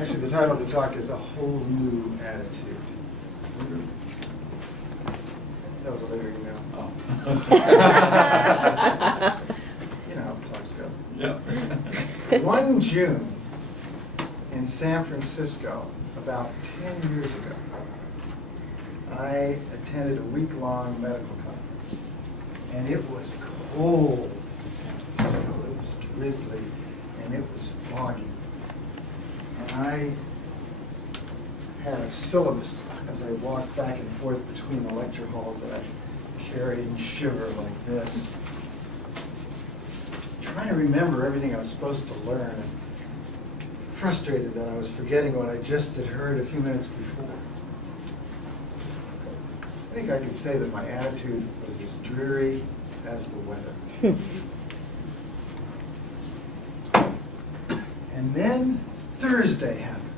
Actually, the title of the talk is A Whole New Attitude. That was a later email. Oh. You know how the talks go. Yep. One June in San Francisco, about 10 years ago, I attended a week-long medical conference, and it was cold in San Francisco. It was drizzly, and it was foggy. And I had a syllabus as I walked back and forth between the lecture halls that I carried and shiver like this, trying to remember everything I was supposed to learn, and frustrated that I was forgetting what I just had heard a few minutes before. I think I could say that my attitude was as dreary as the weather. And then Thursday happened.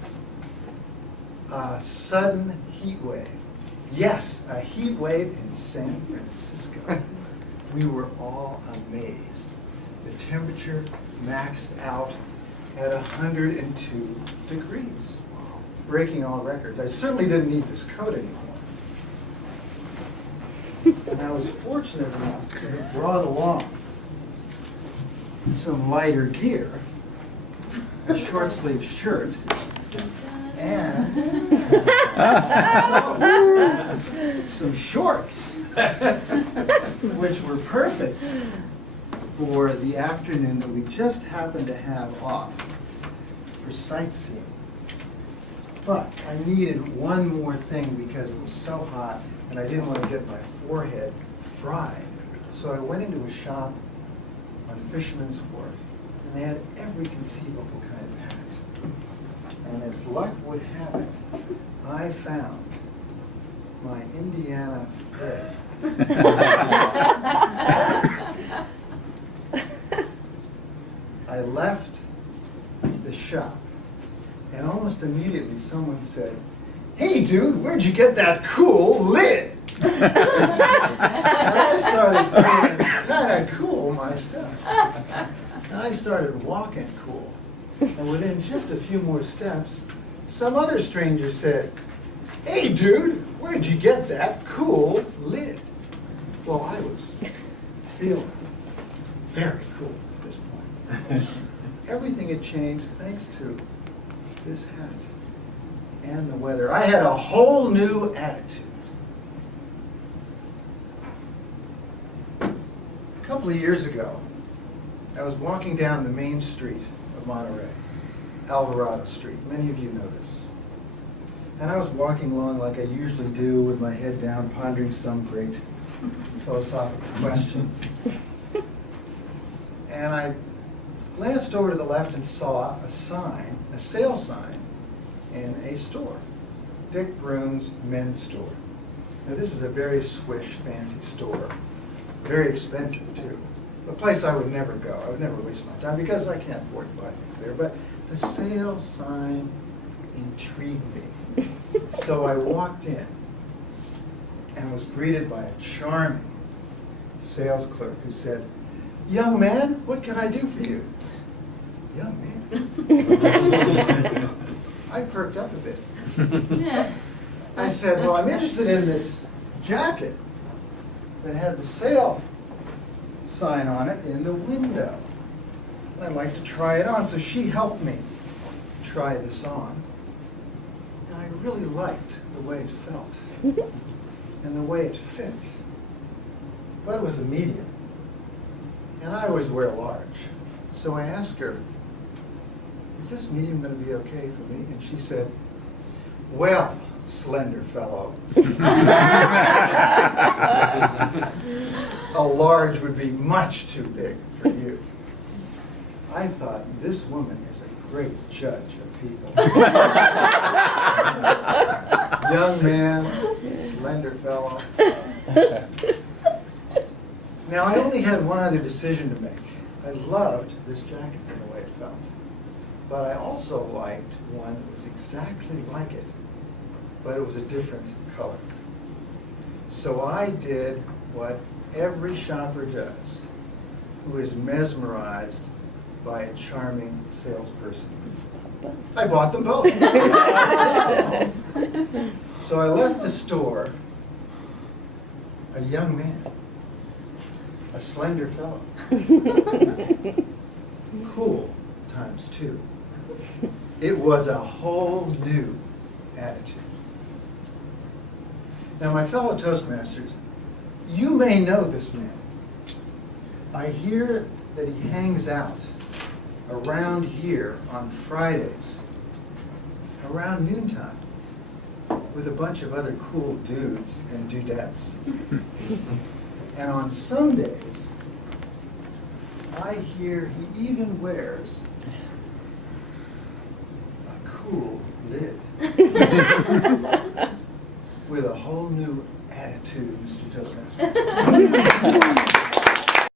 A sudden heat wave. Yes, a heat wave in San Francisco. We were all amazed. The temperature maxed out at 102 degrees, breaking all records. I certainly didn't need this coat anymore. And I was fortunate enough to have brought along some lighter gear, a short-sleeved shirt, and some shorts, which were perfect for the afternoon that we just happened to have off for sightseeing. But I needed one more thing because it was so hot and I didn't want to get my forehead fried. So I went into a shop on Fisherman's Wharf, and they had every conceivable kind of hat. And as luck would have it, I found my Indiana thread. I left the shop, and almost immediately someone said, "Hey dude, where'd you get that cool lid?" And I started feeling kind of cool myself. And I started walking cool. And within just a few more steps, some other stranger said, "Hey dude, where'd you get that cool lid?" Well, I was feeling very cool at this point. Everything had changed thanks to this hat and the weather. I had a whole new attitude. A couple of years ago, I was walking down the main street of Monterey, Alvarado Street. Many of you know this. And I was walking along like I usually do with my head down, pondering some great philosophical question. And I glanced over to the left and saw a sign, a sale sign, in a store, Dick Brune's men's store. Now this is a very swish, fancy store, very expensive too. A place I would never go. I would never waste my time because I can't afford to buy things there. But the sale sign intrigued me. So I walked in and was greeted by a charming sales clerk who said, "Young man, what can I do for you?" Young man? I perked up a bit. I said, "Well, I'm interested in this jacket that had the sale sign on it in the window. And I'd like to try it on." So she helped me try this on. And I really liked the way it felt and the way it fit. But it was a medium. And I always wear a large. So I asked her, "Is this medium going to be okay for me?" And she said, "Well, slender fellow, a large would be much too big for you." I thought, this woman is a great judge of people. Young man, slender fellow. Now, I only had one other decision to make. I loved this jacket and the way it felt. But I also liked one that was exactly like it, but it was a different color. So I did what every shopper does who is mesmerized by a charming salesperson. both. I bought them both. So I left the store, a young man, a slender fellow. Cool times two. It was a whole new attitude. Now, my fellow Toastmasters, you may know this man. I hear that he hangs out around here on Fridays, around noontime, with a bunch of other cool dudes and dudettes. And on Sundays, I hear he even wears a cool lid. With a whole new attitude, Mr. Toastmaster.